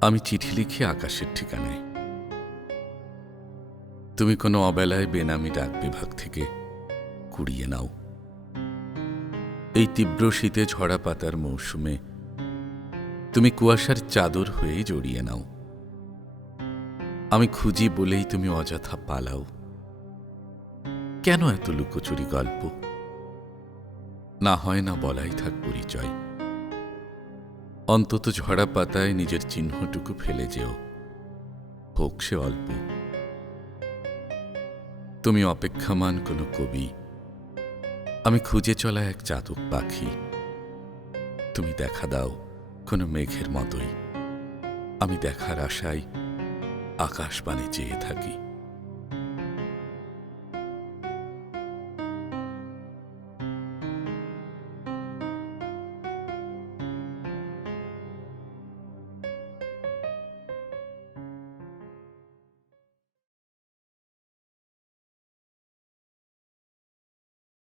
আমি চিঠি লিখি আকাশের ঠিকানায়। তুমি কোনো অবেলায় বেনামি ডাক বিভাগ থেকে কুড়িয়ে নাও। এই তীব্র শীতে ঝরা পাতার মৌসুমে তুমি কুয়াশার চাদর হয়ে জড়িয়ে নাও। আমি খুঁজি বলেই তুমি অযথা পালাও। কেন এত লুকোচুরি গল্প? না হয় না বলাই থাক পরিচয়। অন্তত ঝরা পাতায় নিজের চিহ্নটুকু ফেলে যেও। হোক সে অল্প। তুমি অপেক্ষামান কোনো কবি। আমি খুঁজে চলা এক চাতক পাখি। তুমি দেখা দাও কোনো মেঘের মতোই। আমি দেখার আশায় আকাশবাণী চেয়ে থাকি।